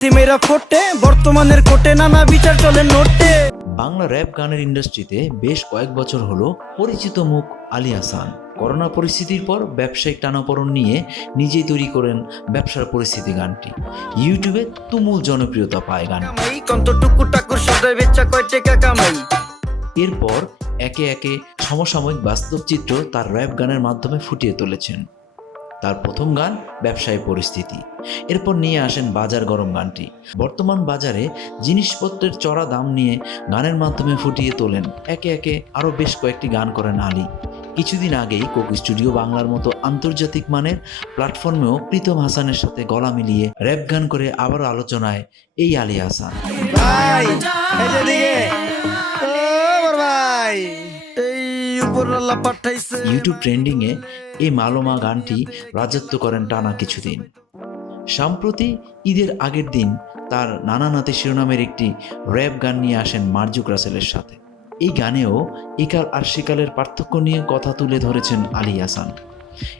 মেরা ফোটে বর্তমানের কোটে নানা বিচার চলে নোটে। বাংলা র্যাপ গানের ইন্ডাস্ট্রিতে বেশ কয়েক বছর হলো পরিচিত মুখ আলী হাসান। করোনা পরিস্থিতির পর ব্যবসায়িক টানাপড়ন নিয়ে নিজেই তৈরি করেন ব্যবসার পরিস্থিতি গানটি। ইউটিউবে তুমুল জনপ্রিয়তা পায় গান এরপর একে একে সমসাময়িক বাস্তব চিত্র তার র্যাপ গানের মাধ্যমে ফুটিয়ে তুলেছেন। তার প্রথম গান, ব্যবসায় পরিস্থিতি। এরপর নিয়ে আসেন বাজার গরম গানটি। বর্তমান বাজারে জিনিসপত্রের চড়া দাম নিয়ে গানের মাধ্যমে ফুটিয়ে তোলেন একে একে আরও বেশ কয়েকটি গান করেন আলী। কিছুদিন আগেই কোক স্টুডিও বাংলার মতো আন্তর্জাতিক মানের প্ল্যাটফর্মেও প্রীতম হাসানের সাথে গলা মিলিয়ে র্যাপ গান করে আবারও আলোচনায় এই আলী হাসান। ইউটিউব ট্রেন্ডিংয়ে এই মালোমা গানটি রাজত্ব করেন টানা কিছুদিন। সম্প্রতি ঈদের আগের দিন তার নানা নাতি শিরোনামের একটি র্যাপ গান নিয়ে আসেন মার্জুক রাসেলের সাথে। এই গানেও ইকাল আর শিকালের পার্থক্য নিয়ে কথা তুলে ধরেছেন আলী হাসান।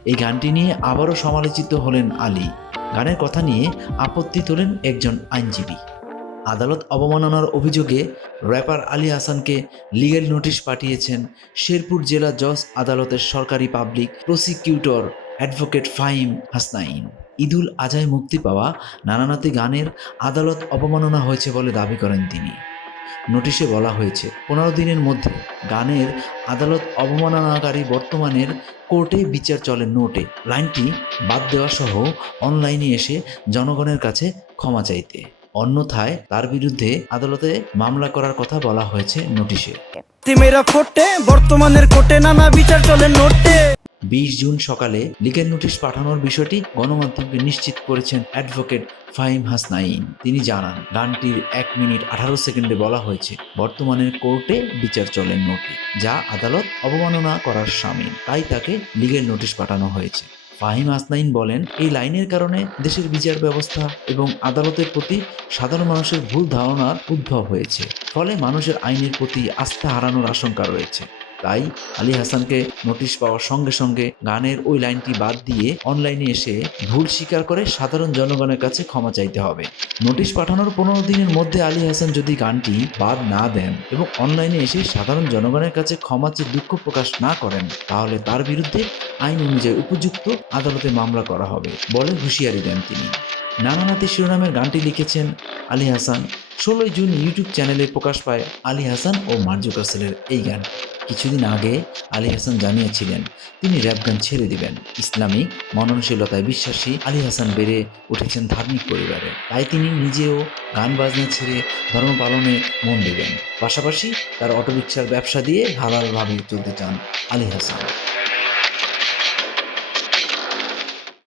এই গানটি নিয়ে আবারও সমালোচিত হলেন আলী। গানের কথা নিয়ে আপত্তি তোলেন একজন আইনজীবী। আদালত অবমাননার অভিযোগে র্যাপার আলী হাসানকে লিগেল নোটিশ পাঠিয়েছেন শেরপুর জেলা জজ আদালতের সরকারি public prosecutor advocate Fahim Hasnain. Eidul আজায় মুক্তি পাওয়া নানানাতি গানের আদালত অবমাননা হয়েছে বলে দাবি করেন তিনি। নোটিশে বলা হয়েছে, পনেরো দিনের মধ্যে গানের আদালত অবমাননাকারী বর্তমানের কোর্টে বিচার চলে নোটে। লাইনটি বাদ দেওয়া সহ অনলাইনে এসে জনগণের কাছে ক্ষমা চাইতে। অন্যথায় তার বিরুদ্ধে আদালতে মামলা করার কথা বলা হয়েছে নোটিশে। বর্তমানের কোটে নানা বিচার চলে নোটে। বিশ জুন সকালে লিগেল নোটিশ পাঠানোর বিষয়টি গণমাধ্যমকে নিশ্চিত করেছেন অ্যাডভোকেট ফাহিম হাসনাইন। তিনি জানান গানটির এক মিনিট আঠারো সেকেন্ডে বলা হয়েছে বর্তমানে কোর্টে বিচার চলেন নোটে যা আদালত অবমাননা করার সামিল তাই তাকে লিগেল নোটিশ পাঠানো হয়েছে। ফাহিম আসনাইন বলেন, এই লাইনের কারণে দেশের বিচার ব্যবস্থা এবং আদালতের প্রতি সাধারণ মানুষের ভুল ধারণার উদ্ভব হয়েছে। ফলে মানুষের আইনের প্রতি আস্থা হারানোর আশঙ্কা রয়েছে। তাই আলী হাসানকে নোটিশ পাওয়ার সঙ্গে সঙ্গে গানের ওই লাইনটি বাদ দিয়ে অনলাইনে এসে ভুল স্বীকার করে সাধারণ জনগণের কাছে ক্ষমা চাইতে হবে। নোটিশ পাঠানোর পনেরো দিনের মধ্যে আলী হাসান যদি গানটি বাদ না দেন এবং অনলাইনে এসে সাধারণ জনগণের কাছে ক্ষমা চেয়ে দুঃখ প্রকাশ না করেন, তাহলে তার বিরুদ্ধে আইন অনুযায়ী উপযুক্ত আদালতে মামলা করা হবে বলে হুঁশিয়ারি দেন তিনি। নানানাতি শিরোনামের গানটি লিখেছেন আলী হাসান। ষোলোই জুন ইউটিউব চ্যানেলে প্রকাশ পায় আলী হাসান ও মার্জুক রাসেলের এই গান। কিছুদিন আগে আলী হাসান জানিয়েছিলেন, তিনি র্যাব গান ছেড়ে দিবেন। ইসলামিক, মননশীলতায় বিশ্বাসী আলী হাসান বেড়ে উঠেছেন ধার্মিক পরিবারে। তাই তিনি নিজেও গান বাজনা ছেড়ে ধর্ম পালনে মন দেবেন। পাশাপাশি তার অটোরিকশার ব্যবসা দিয়ে হালালভাবে চলতে চান আলী হাসান।